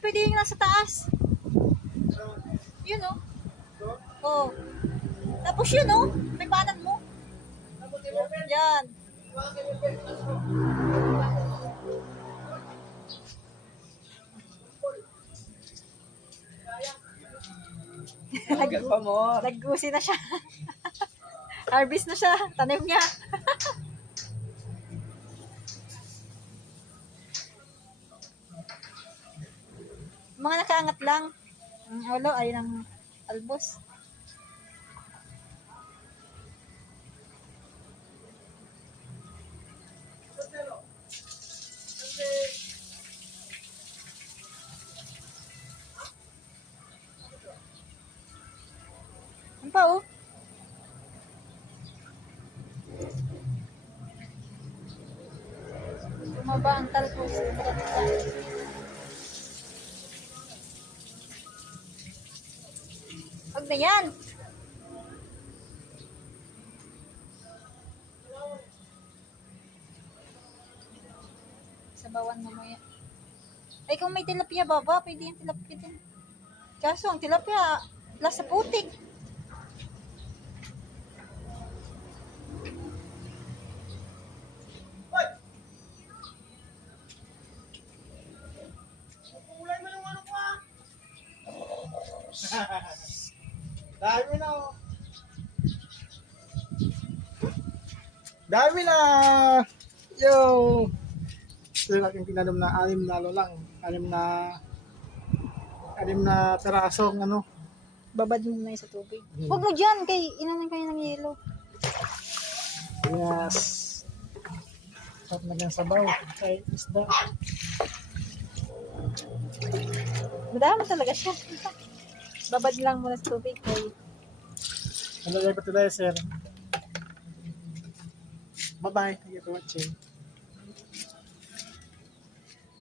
pwede yung nasa taas. Yun o. Oh. Tapos yun o. May banan mo. Yan. Naggusi na siya. Harvest na siya. Tanim niya. Mga nakaangat lang. Ang ulo ay ng albos. Ano pa oh? Bumaba ang talpos. Huwag na yan. Sabawan mo yan. Ay kung may tilapia baba, pwede yung tilapia din. Kaso ang tilapia, lasa putik. Dami na oh. Dami na. Yo. Ito yung aking tinanom na 6 na lang. 6 na terasong ano. Babad mo na yun sa tubig. Huwag mo dyan, kay inanin kayo ng yelo. Yes. Sarap na yung sabaw. Kay isda. Madami talaga siya. Babad lang muna sa tubig. Kay... Ano lang pa today, sir? Bye-bye. Thank you for watching.